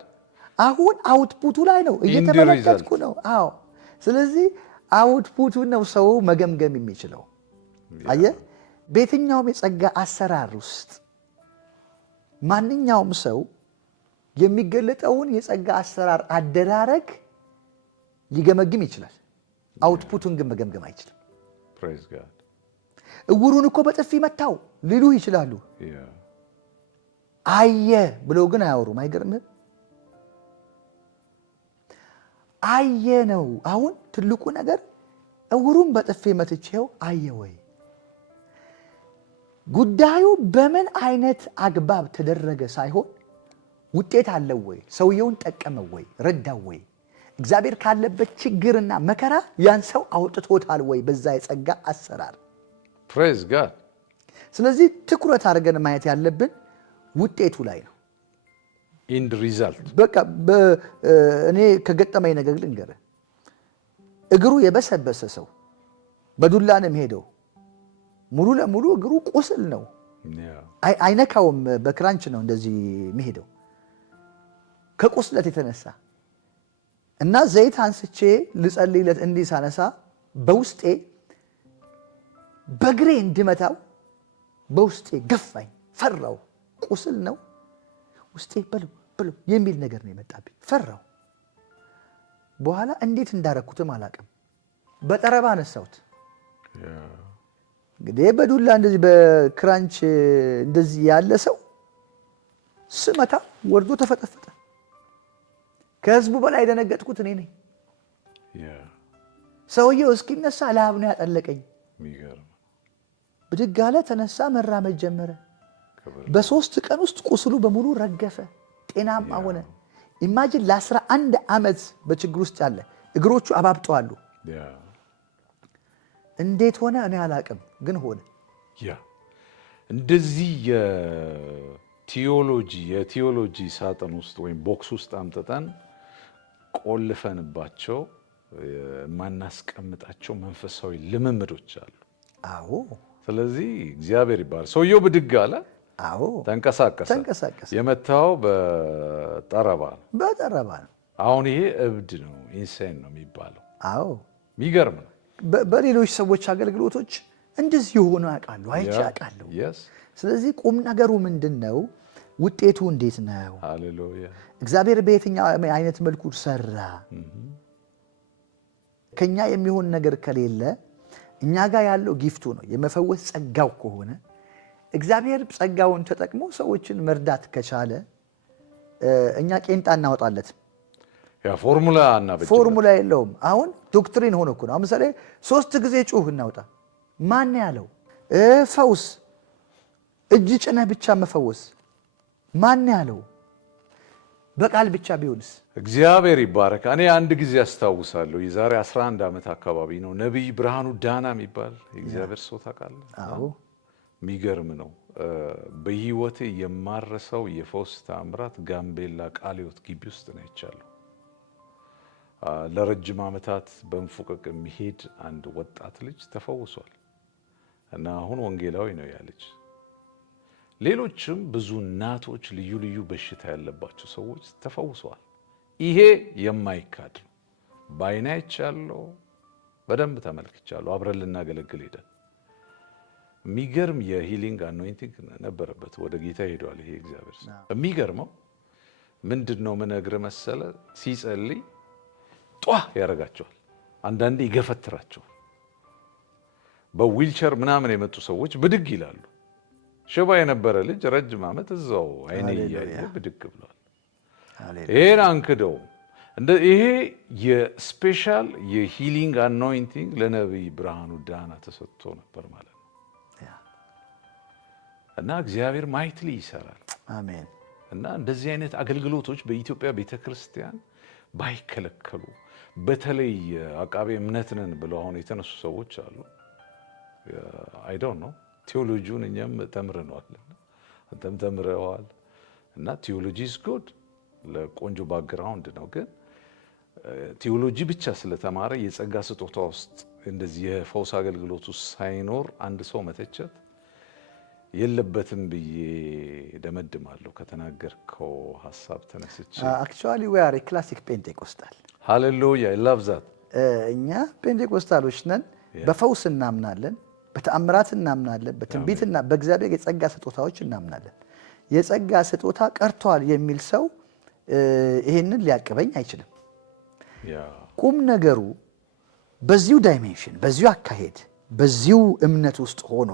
አሁን አውትፑቱ ላይ ነው እየተመለከትኩ ነው። አዎ፣ ስለዚህ አውትፑቱ ነው ሰው መገምገም የሚችለው። አየህ፣ በየትኛውም የጸጋ አሰራር ውስጥ ማንኛውም ሰው የሚገለጠውን የጸጋ አሰራር አደራረግ ሊገመግም ይችላል። አውትፑቱን ግን መገምገም አይችልም። እውሩን እኮ በጥፊ መታው ሊሉ ይችላሉ። አየ ብለው ግን አያወሩም። አይገርምህም? አየ ነው። አሁን ትልቁ ነገር እውሩን በጥፊ መትቼው አየ ወይ? ጉዳዩ በምን አይነት አግባብ ተደረገ ሳይሆን ውጤት አለው ወይ? ሰውየውን ጠቀመው ወይ? ረዳው ወይ? እግዚአብሔር ካለበት ችግርና መከራ ያን ሰው አውጥቶታል ወይ በዛ የጸጋ አሰራር። ፕሬዝ ጋድ። ስለዚህ ትኩረት አድርገን ማየት ያለብን ውጤቱ ላይ ነው። ኢንድ ሪዛልት። በቃ እኔ ከገጠመኝ ነገር ልንገርህ። እግሩ የበሰበሰ ሰው በዱላ ነው የሚሄደው። ሙሉ ለሙሉ እግሩ ቁስል ነው። አይነካውም። በክራንች ነው እንደዚህ የሚሄደው ከቁስለት የተነሳ እና ዘይት አንስቼ ልጸልይለት እንዲህ ሳነሳ በውስጤ በእግሬ እንድመታው በውስጤ ገፋኝ። ፈራው። ቁስል ነው ውስጤ በለው የሚል ነገር ነው የመጣብኝ። ፈራው። በኋላ እንዴት እንዳረኩትም አላቅም። በጠረባ አነሳሁት። እንግዲህ በዱላ እንደዚህ በክራንች እንደዚህ ያለ ሰው ስመታ ወርዶ ተፈጠፈጠ። ከህዝቡ በላይ የደነገጥኩት እኔ ነኝ። ሰውየው እስኪነሳ ላብ ነው ያጠለቀኝ። ብድግ አለ፣ ተነሳ፣ መራመድ ጀመረ። በ3 ቀን ውስጥ ቁስሉ በሙሉ ረገፈ፣ ጤናማ ሆነ። ኢማጂን ለ11 ዓመት በችግር ውስጥ ያለ እግሮቹ አባብጠዋሉ። እንዴት ሆነ እኔ አላቅም፣ ግን ሆነ። እንደዚህ የቲዮሎጂ ሳጥን ውስጥ ወይም ቦክስ ውስጥ አምጥተን ቆልፈንባቸው የማናስቀምጣቸው መንፈሳዊ ልምምዶች አሉ። አዎ። ስለዚህ እግዚአብሔር ይባል። ሰውየው ብድግ አለ። አዎ፣ ተንቀሳቀሰ። የመታው በጠረባ ነው። አሁን ይሄ እብድ ነው፣ ኢንሴን ነው የሚባለው። አዎ፣ የሚገርም ነው። በሌሎች ሰዎች አገልግሎቶች እንደዚህ የሆኑ ያውቃሉ፣ አይቼ ያውቃለሁ። ስለዚህ ቁም ነገሩ ምንድን ነው? ውጤቱ እንዴት ነው? ሃሌሉያ። እግዚአብሔር በየትኛው አይነት መልኩ ሰራ? ከኛ የሚሆን ነገር ከሌለ እኛ ጋር ያለው ጊፍቱ ነው የመፈወስ ጸጋው ከሆነ እግዚአብሔር ጸጋውን ተጠቅሞ ሰዎችን መርዳት ከቻለ እኛ ቄንጣ እናወጣለት። ፎርሙላ የለውም። አሁን ዶክትሪን ሆኖ እኮ ነው። አሁን ምሳሌ 3 ጊዜ ጩህ እናውጣ። ማን ያለው? ፈውስ እጅ ጭነህ ብቻ መፈወስ ማን ያለው? በቃል ብቻ ቢሆንስ? እግዚአብሔር ይባረክ። እኔ አንድ ጊዜ አስታውሳለሁ፣ የዛሬ 11 ዓመት አካባቢ ነው። ነቢይ ብርሃኑ ዳና የሚባል የእግዚአብሔር ሰው ታውቃለህ? አዎ። የሚገርም ነው። በህይወቴ የማረሰው የፈውስ ተአምራት ጋምቤላ ቃለ ሕይወት ግቢ ውስጥ ነው ይቻለሁ። ለረጅም ዓመታት በንፉቅቅ የሚሄድ አንድ ወጣት ልጅ ተፈውሷል እና አሁን ወንጌላዊ ነው ያ ልጅ። ሌሎችም ብዙ እናቶች፣ ልዩ ልዩ በሽታ ያለባቸው ሰዎች ተፈውሰዋል። ይሄ የማይካድ ነው። በዓይኔ አይቻለሁ፣ በደንብ ተመልክቻለሁ። አብረን ልናገለግል ሄደን የሚገርም የሂሊንግ አኖይንቲንግ ነበረበት። ወደ ጌታ ሄዷል ይሄ እግዚአብሔር። የሚገርመው ምንድነው ምነግርህ መሰለ፣ ሲጸልይ ጧ ያደርጋቸዋል፣ አንዳንዴ ይገፈትራቸዋል። በዊልቸር ምናምን የመጡ ሰዎች ብድግ ይላሉ። ሽባ የነበረ ልጅ ረጅም ዓመት እዛው አይኔ እያየ ብድግ ብሏል። ይሄን አንክደው። ይሄ የስፔሻል የሂሊንግ አኖይንቲንግ ለነቢይ ብርሃኑ ዳና ተሰጥቶ ነበር ማለት ነው። እና እግዚአብሔር ማይትሊ ይሰራል። አሜን። እና እንደዚህ አይነት አገልግሎቶች በኢትዮጵያ ቤተክርስቲያን ባይከለከሉ፣ በተለይ አቃቤ እምነት ነን ብለው አሁን የተነሱ ሰዎች አሉ። አይ ዶንት ኖ ቴዎሎጂውን እኛም ተምረነዋል፣ አንተም ተምረዋል። እና ቴዎሎጂ ኢዝ ጉድ፣ ለቆንጆ ባክግራውንድ ነው። ግን ቴዎሎጂ ብቻ ስለተማረ የጸጋ ስጦታ ውስጥ እንደዚህ የፈውስ አገልግሎት ውስጥ ሳይኖር አንድ ሰው መተቸት የለበትም ብዬ ደመድማለሁ። ከተናገርከው ሐሳብ ተነስቼ አክቹአሊ ዊ አር ክላሲክ ፔንቴኮስታል። ሃሌሉያ አይ ላቭ ዛት። እኛ ፔንቴኮስታሎች ነን። በፈውስ እናምናለን፣ በተአምራት እናምናለን፣ በትንቢትና በእግዚአብሔር የጸጋ ስጦታዎች እናምናለን። የጸጋ ስጦታ ቀርቷል የሚል ሰው ይሄንን ሊያቅበኝ አይችልም። ቁም ነገሩ በዚሁ ዳይሜንሽን፣ በዚሁ አካሄድ፣ በዚሁ እምነት ውስጥ ሆኖ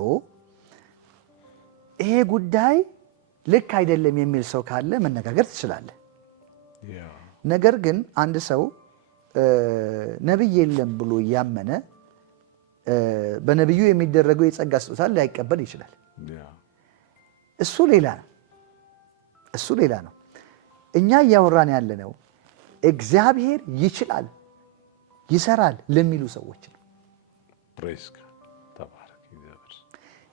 ይሄ ጉዳይ ልክ አይደለም የሚል ሰው ካለ መነጋገር ትችላለህ። ነገር ግን አንድ ሰው ነብይ የለም ብሎ እያመነ በነብዩ የሚደረገው የጸጋ ስጦታ ላይቀበል ይችላል። እሱ ሌላ ነው። እኛ እያወራን ያለነው እግዚአብሔር ይችላል ይሰራል ለሚሉ ሰዎች ነው።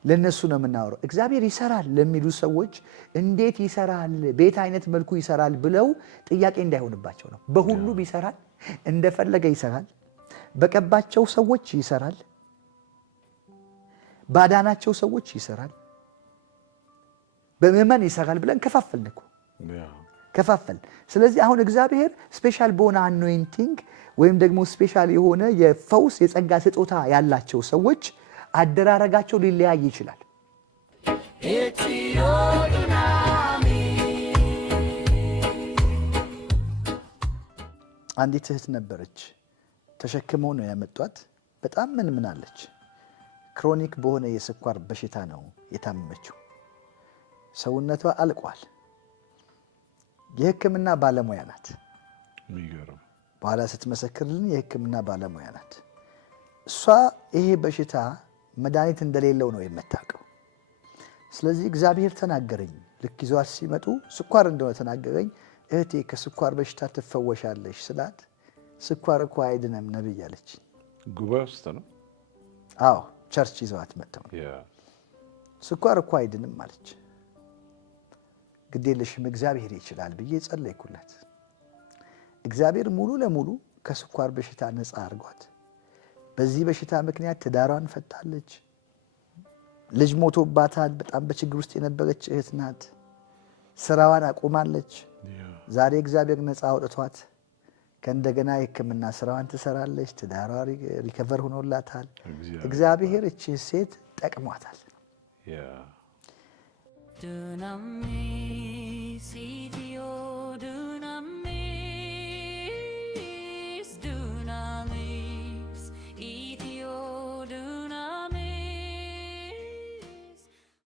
ለነሱ ነው የምናወራው። እግዚአብሔር ይሰራል ለሚሉ ሰዎች እንዴት ይሰራል፣ ቤት አይነት መልኩ ይሰራል ብለው ጥያቄ እንዳይሆንባቸው ነው። በሁሉም ይሰራል፣ እንደፈለገ ይሰራል፣ በቀባቸው ሰዎች ይሰራል፣ ባዳናቸው ሰዎች ይሰራል፣ በምእመን ይሰራል ብለን ከፋፈልን እኮ ከፋፈል። ስለዚህ አሁን እግዚአብሔር ስፔሻል በሆነ አኖይንቲንግ ወይም ደግሞ ስፔሻል የሆነ የፈውስ የጸጋ ስጦታ ያላቸው ሰዎች አደራረጋቸው ሊለያይ ይችላል። አንዲት እህት ነበረች፣ ተሸክመው ነው ያመጧት። በጣም ምን አለች፣ ክሮኒክ በሆነ የስኳር በሽታ ነው የታመመችው። ሰውነቷ አልቋል። የሕክምና ባለሙያ ናት። በኋላ ስትመሰክርልን የሕክምና ባለሙያ ናት። እሷ ይሄ በሽታ መድኃኒት እንደሌለው ነው የምታውቀው። ስለዚህ እግዚአብሔር ተናገረኝ። ልክ ይዟት ሲመጡ ስኳር እንደሆነ ተናገረኝ። እህቴ ከስኳር በሽታ ትፈወሻለሽ ስላት ስኳር እኮ አይድንም ነብይ አለች። ጉባኤ ውስጥ ነው? አዎ ቸርች ይዘዋት መጥተው ስኳር እኮ አይድንም አለች። ግዴለሽም እግዚአብሔር ይችላል ብዬ ጸለይኩላት። እግዚአብሔር ሙሉ ለሙሉ ከስኳር በሽታ ነፃ አድርጓት በዚህ በሽታ ምክንያት ትዳሯን ፈታለች። ልጅ ሞቶባታል። በጣም በችግር ውስጥ የነበረች እህት ናት። ስራዋን አቁማለች። ዛሬ እግዚአብሔር ነፃ አውጥቷት ከእንደገና የሕክምና ስራዋን ትሰራለች። ትዳሯ ሪከቨር ሆኖላታል። እግዚአብሔር እቺ ሴት ጠቅሟታል። ዱናሚስ ኢትዮጵያ